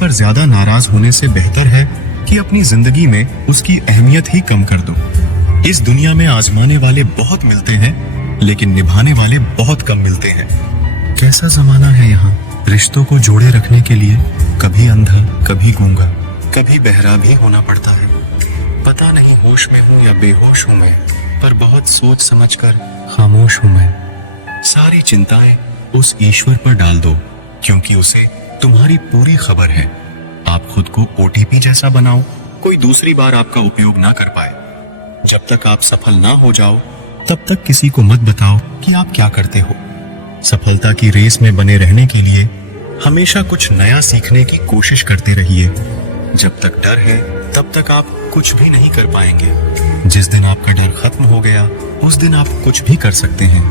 पर ज्यादा नाराज होने से बेहतर है कि अपनी जिंदगी में उसकी अहमियत ही कम कर दो। इस दुनिया में आजमाने वाले बहुत मिलते हैं, लेकिन निभाने वाले बहुत कम मिलते हैं। कैसा जमाना है यहाँ, रिश्तों को जोड़े रखने के लिए कभी अंधा, कभी गूंगा, कभी बहरा भी होना पड़ता है। पता नहीं होश में हूँ या बेहोश हूँ मैं, पर बहुत सोच समझकर खामोश हूँ मैं। सारी चिंताएं उस ईश्वर पर डाल दो, क्योंकि उसे तुम्हारी पूरी खबर है। आप खुद को ओटीपी जैसा बनाओ, कोई दूसरी बार आपका उपयोग ना कर पाए। जब तक आप सफल ना हो जाओ, तब तक किसी को मत बताओ कि आप क्या करते हो। सफलता की रेस में बने रहने के लिए हमेशा कुछ नया सीखने की कोशिश करते रहिए। जब तक डर है, तब तक आप कुछ भी नहीं कर पाएंगे। जिस दिन आपका डर खत्म हो गया, उस दिन आप कुछ भी कर सकते हैं।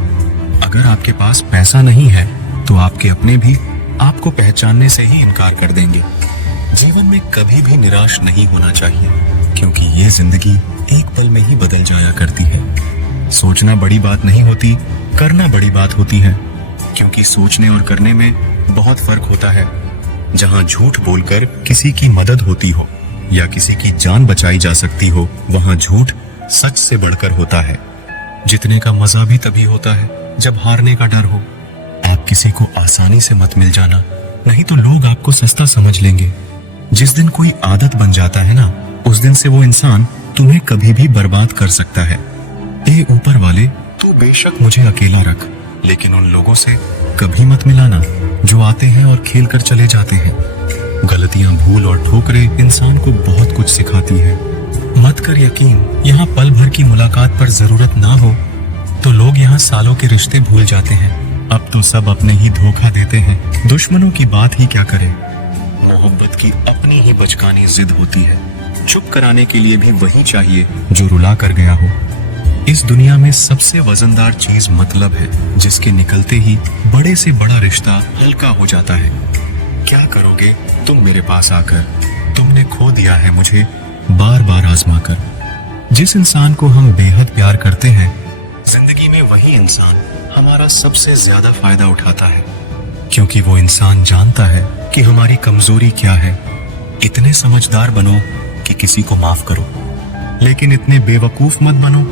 अगर आपके पास पैसा नहीं है, तो आपके अपने भी आपको पहचानने से ही इनकार कर देंगे। जीवन में कभी भी निराश नहीं होना चाहिए, क्योंकि ये जिंदगी एक पल में ही बदल जाया करती है। सोचना बड़ी बात नहीं होती, करना बड़ी बात होती है, क्योंकि सोचने और करने में बहुत फर्क होता है। जहाँ झूठ बोलकर किसी की मदद होती हो या किसी की जान बचाई जा सकती हो, वहाँ झूठ सच से बढ़कर होता है। जीतने का मजा भी तभी होता है जब हारने का डर हो। आप किसी को आसानी से मत मिल जाना, नहीं तो लोग आपको सस्ता समझ लेंगे। जिस दिन कोई आदत बन जाता है ना, उस दिन से वो इंसान तुम्हें कभी भी बर्बाद कर सकता है। ए ऊपर वाले, तू बेशक मुझे अकेला रख, लेकिन उन लोगों से कभी मत मिलाना जो आते हैं और खेल कर चले जाते हैं। गलतियां, भूल और ठोकरें इंसान को बहुत कुछ सिखाती है। मत कर यकीन, यहाँ पल भर की मुलाकात पर जरूरत ना हो तो लोग यहाँ सालों के रिश्ते भूल जाते हैं। अब तो सब अपने ही धोखा देते हैं, दुश्मनों की बात ही क्या करें। मोहब्बत की अपनी ही बचकानी जिद होती है, चुप कराने के लिए भी वही चाहिए जो रुला कर गया हो। इस दुनिया में सबसे वजनदार चीज मतलब है, जिसके निकलते ही बड़े से बड़ा रिश्ता हल्का हो जाता है। क्या करोगे तुम मेरे पास आकर, तुमने खो दिया है मुझे बार बार आजमा कर। जिस इंसान को हम बेहद प्यार करते हैं, जिंदगी में वही इंसान हमारा सबसे ज्यादा फायदा उठाता है, क्योंकि वो इंसान जानता है कि हमारी कमजोरी क्या है। इतने समझदार बनो कि किसी को माफ करो, लेकिन इतने बेवकूफ मत बनो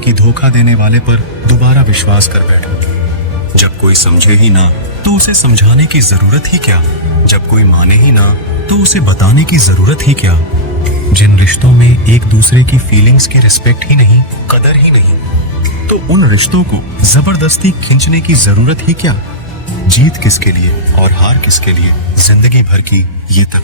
कि धोखा देने वाले पर दोबारा विश्वास कर बैठो। जब कोई समझे ही ना, तो उसे समझाने की जरूरत ही क्या। जब कोई माने ही ना, तो उसे बताने की जरूरत ही क्या। जिन रिश्तों में एक दूसरे की फीलिंग्स की रिस्पेक्ट ही नहीं, कदर ही नहीं, तो उन रिश्तों को जबरदस्ती खींचने की जरूरत ही क्या। जीत किसके लिए और हार किसके लिए, जिंदगी भर की ये तक